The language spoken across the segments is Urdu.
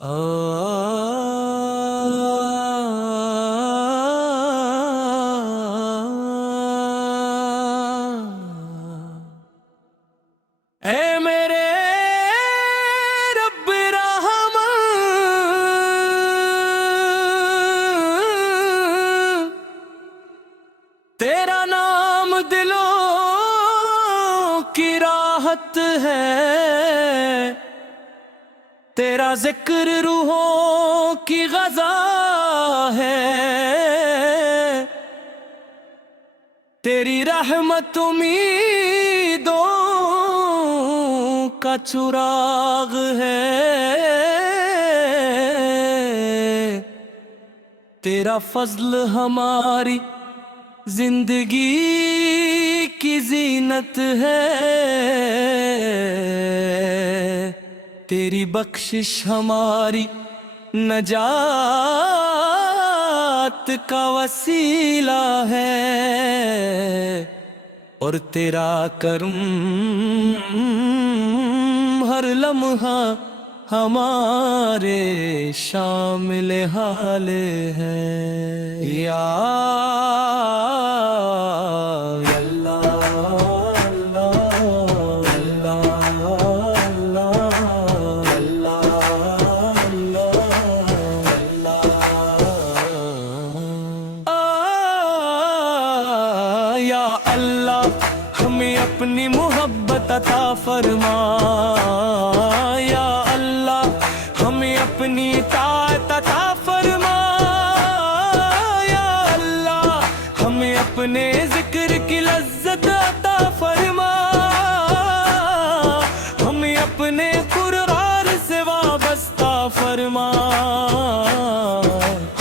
اے میرے رب رحم تیرا نام دلوں کی راحت ہے، تیرا ذکر روحوں کی غذا ہے، تیری رحمت امیدوں کا چراغ ہے، تیرا فضل ہماری زندگی کی زینت ہے، تیری بخشش ہماری نجات کا وسیلہ ہے، اور تیرا کرم ہر لمحہ ہمارے شامل حال ہے۔ یا اللہ ہمیں اپنی محبت عطا فرما، یا اللہ ہمیں اپنی اطاعت عطا فرما، یا اللہ ہمیں اپنے ذکر کی لذت عطا فرما، ہمیں اپنے قرار سے وابستہ فرما،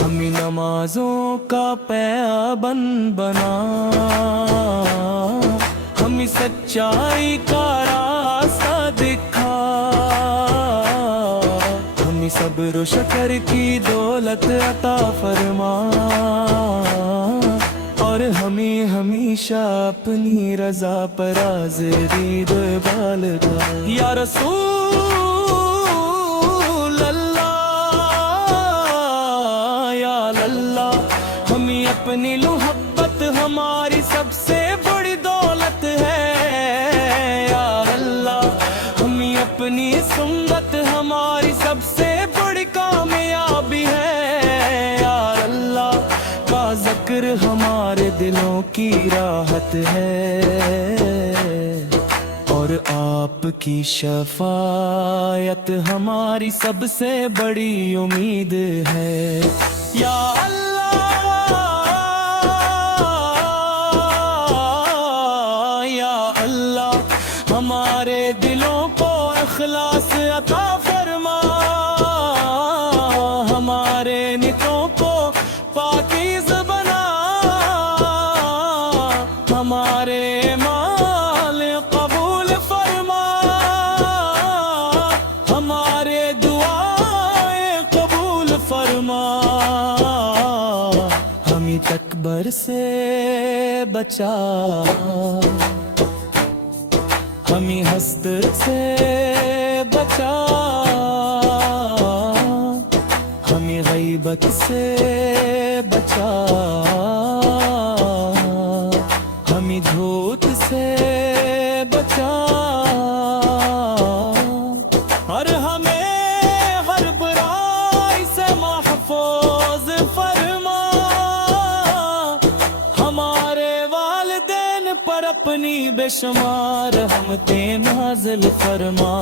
ہمیں نمازوں کا پابند بنا، ہمیں سچائی کا راستہ دکھا، ہمیں صبر و شکر کی دولت عطا فرما، اور ہمیں ہمیشہ اپنی رضا پر حاضری دو بالغا۔ یا رسول اللہ، یا اللہ ہمیں اپنی محبت ہماری سب سے بڑی دولت ہے، یا اللہ ہمیں اپنی سنت ہماری سب سے بڑی کامیابی ہے، یا اللہ کا ذکر ہمارے دلوں کی راحت ہے، اور آپ کی شفاعت ہماری سب سے بڑی امید ہے۔ یا ہمارے دلوں کو اخلاص عطا فرما، ہمارے نتوں کو پاکیز بنا، ہمارے اعمال قبول فرما، ہمارے دعائیں قبول فرما، ہمیں تکبر سے بچا، ہمیں حسد سے بچا، ہمیں غیبت سے بچا، ہمیں جھوٹ سے بچا، اور ہمیں ہر برائی سے محفوظ فرما، ہمارے والدین پر اپنی بے شمار رحمتیں نازل فرما،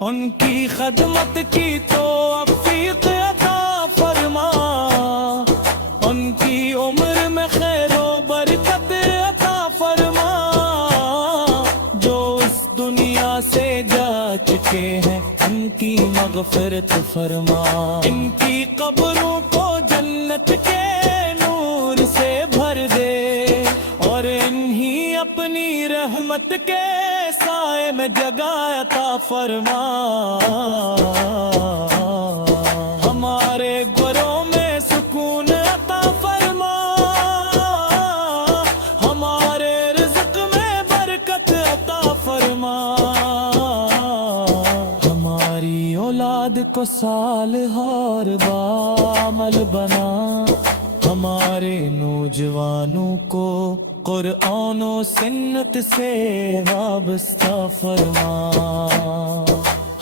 ان کی خدمت کی توفیق عطا فرما، ان کی عمر میں خیر و برکت عطا فرما، جو اس دنیا سے جا چکے ہیں ان کی مغفرت فرما، ان کی قبروں کو جنت کے نور سے بھر دے، اور انہی اپنی رحمت کے سائے میں جگہ عطا فرما، ہمارے گھروں میں سکون عطا فرما، ہمارے رزق میں برکت عطا فرما، ہمارے میلاد کو سال اور بعمل بنا، ہمارے نوجوانوں کو قرآن و سنت سے وابستہ فرما،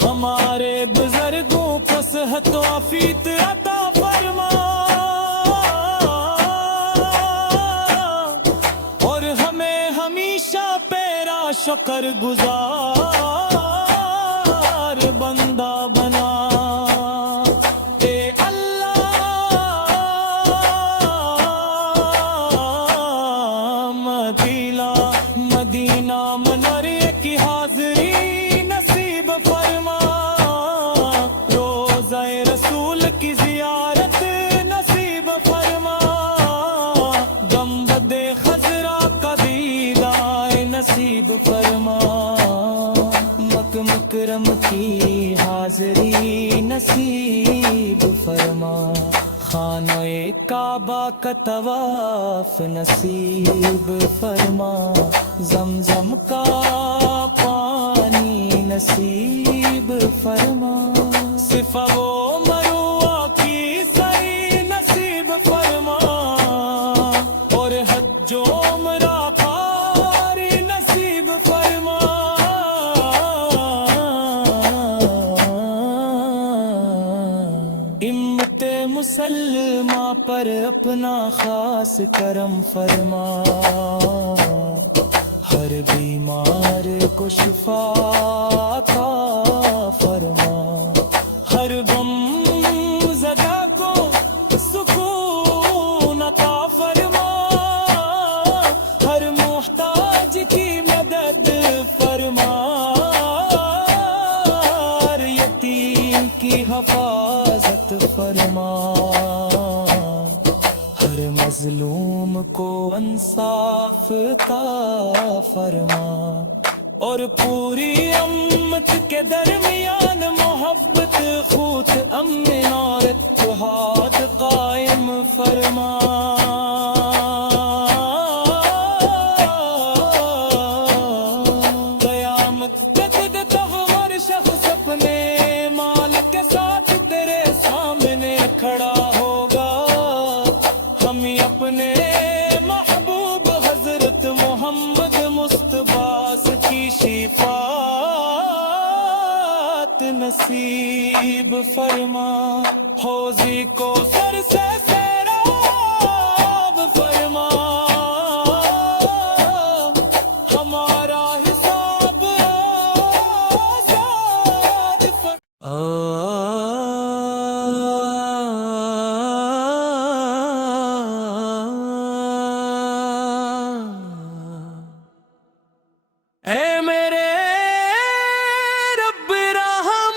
ہمارے بزرگوں کو صحت و عافیت عطا فرما، اور ہمیں ہمیشہ تیرا شکر گزار بندہ بنا۔ اے اللہ مدینہ منورے کی حاضری نصیب فرما، روضہ رسول کی زیارت نصیب فرما، گنبد خضرا کا دیدار نصیب فرما، مکہ مکرم کی حاضری نصیب فرما، خانہ کعبہ کا طواف نصیب فرما، زمزم کا پانی نصیب فرما، صفا و مروہ کی سعی نصیب فرما، اور حج و عمرہ قاری نصیب فرما، امت مسلمہ پر اپنا خاص کرم فرما، ہر بیمار کو شفا عطا فرما، ہر غم زدہ کو سکون عطا فرما، ہر محتاج کی مدد فرما، ہر یتیم کی حفاظت فرما، ہر مظلوم کو انصاف عطا فرما، اور پوری امت کے درمیان محبت خوت امن اور اتحاد قائم فرما، قیامت تک تغور شخص اپنے مالک کے ساتھ تیرے سامنے کھڑا ہوگا، ہم اپنے محبوب حضرت محمد مصطفیٰ کی شفاعت نصیب فرما، حوضی کو سر سے سیراب فرما، ہمارا حساب آسان اے میرے رب رحم،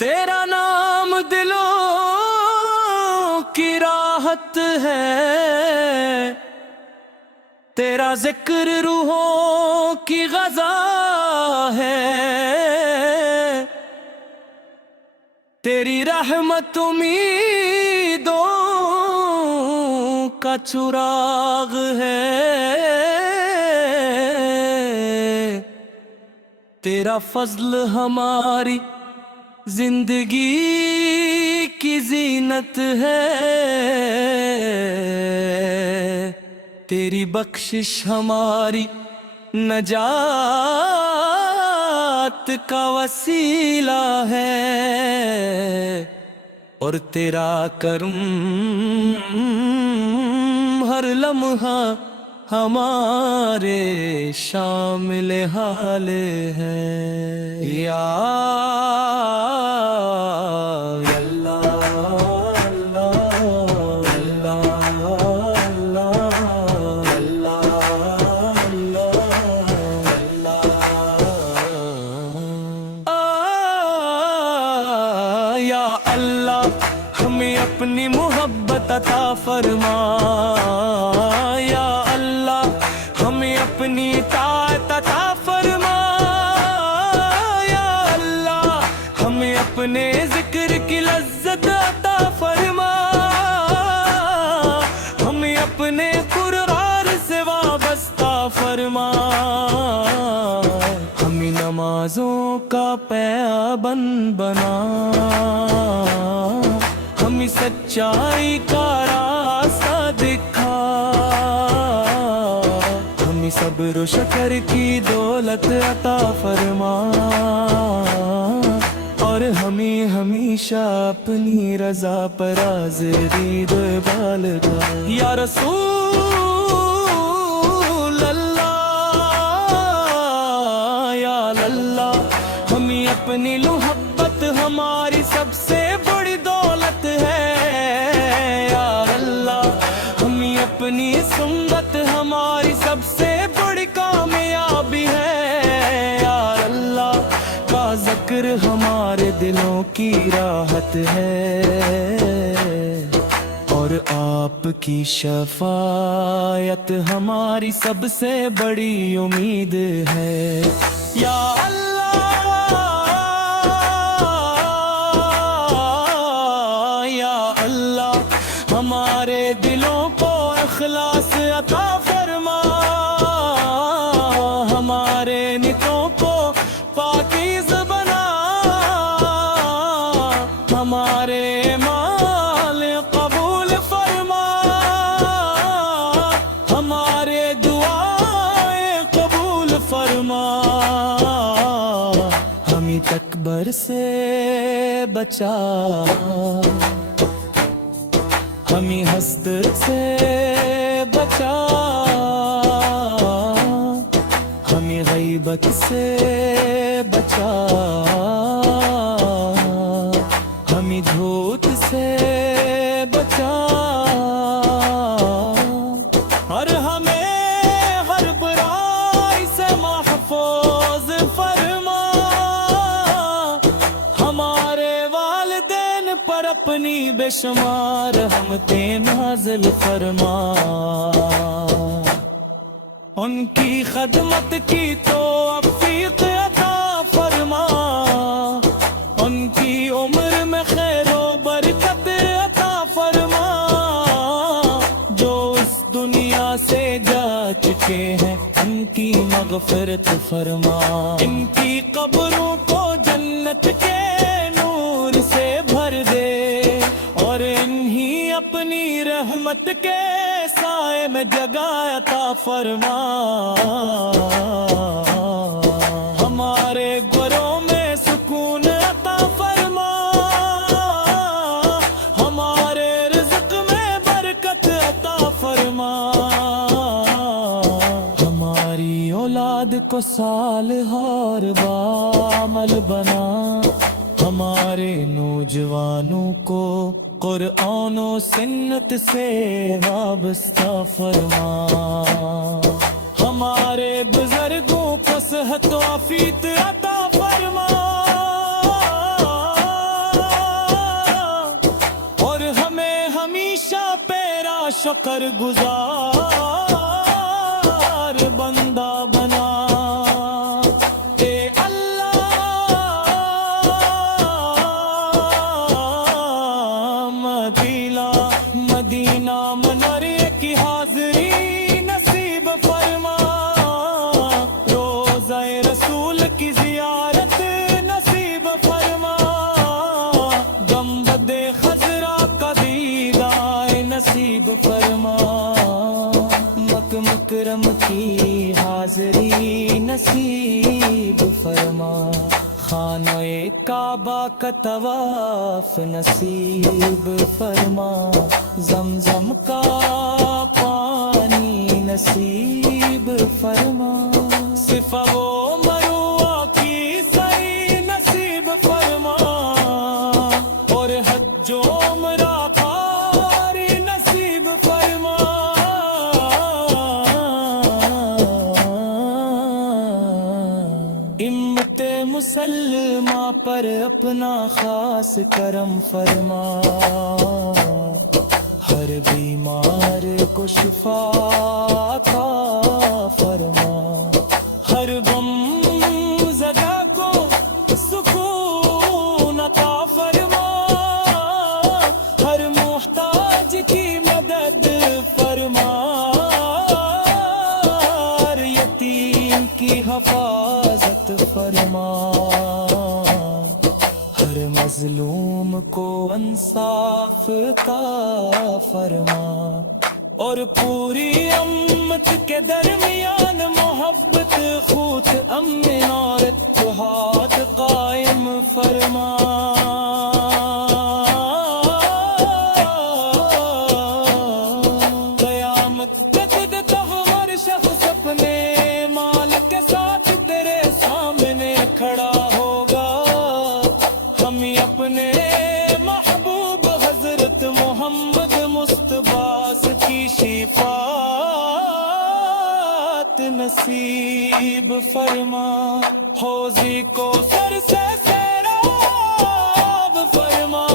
تیرا نام دلوں کی راحت ہے، تیرا ذکر روحوں کی غذا ہے، تیری رحمت امیدوں کا چراغ ہے، تیرا فضل ہماری زندگی کی زینت ہے، تیری بخشش ہماری نجات کا وسیلہ ہے، اور تیرا کرم ہر لمحہ ہمارے شامل حال ہے، یا اللہ اللہ، ہمیں اپنی محبت عطا فرما، یا اللہ ہمیں اپنی اطاعت عطا فرما، یا اللہ ہمیں اپنے ذکر کی لذت عطا فرما، ہمیں اپنے قرار سے وابستہ فرما۔ نمازوں کا پابند بنا، ہمیں سچائی کا راستہ دکھا، ہمیں صبر و شکر کی دولت عطا فرما، اور ہمیں ہمیشہ اپنی رضا پر حاضری دو بالغا۔ یا رسول اللہ یا اللہ، ہمیں اپنی محبت ہماری سب سے بڑی دولت ہے، یا اللہ ہمیں اپنی سنت ہماری سب سے بڑی کامیابی ہے، یا اللہ کا ذکر ہمارے دلوں کی راحت ہے، اور آپ کی شفاعت ہماری سب سے بڑی امید ہے، یا اللہ یا اللہ، ہمارے دلوں کو اخلاص عطا فرما، ہمارے نتوں کو پاکیز بنا، ہمارے مال قبول فرما، ہمارے دعائیں قبول فرما، ہمیں تکبر سے بچا، ہمیں حسد سے بچا، ہمیں غیبت سے بچا، ہمیں جھوٹ سے بچا، اور ہمیں ہر برائی سے محفوظ فرما، ہمارے والدین پر اپنی بے شمار رحمتیں نازل فرما، ان کی خدمت کی توفیق عطا فرما، ان کی عمر میں خیر و برکت عطا فرما، جو اس دنیا سے جا چکے ہیں ان کی مغفرت فرما، ان کی قبروں کو جنت کے نور سے بھر دے، اور انہی اپنی رحمت کے سائے میں جگہ عطا فرما، ہمارے گھروں میں سکون عطا فرما، ہمارے رزق میں برکت عطا فرما، ہماری اولاد کو صالح اور بعمل بنا، ہمارے نوجوانوں کو قرآن و سنت سے وابستہ فرما، ہمارے بزرگوں کو صحت و عافیت عطا فرما، اور ہمیں ہمیشہ تیرا شکر گزار بندہ بنا، اے مدینہ منورے کی حاضری نصیب فرما، روضہ رسول کی زیارت نصیب فرما، گنبد خضرا کا دیدار نصیب فرما، مکہ مکرم کی حاضری نصیب فرما، خانہ کعبہ کا طواف نصیب فرما، زمزم کا پانی نصیب فرما، صفا و مروہ کی سعی نصیب فرما، اور حج و عمرہ قاری نصیب فرما، امت مسلمہ پر اپنا خاص کرم فرما، ہر بیمار کو شفا عطا فرما، ہر غم زدہ کو سکون عطا فرما، ہر محتاج کی مدد فرما، ہر یتیم کی حفاظت فرما، فرما، ہر مظلوم کو انصاف عطا فرما، اور پوری امت کے درمیان محبت خوت امن اور اتحاد قائم فرما۔ قیامت کے خود ہر شخص اپنے مالک کے ساتھ تیرے سامنے کھڑا ہوگا، ہم اپنے محبوب حضرت محمد مصطفیٰ کی شفاعت نصیب فرما، حوضی کو سر سے سیراب فرما۔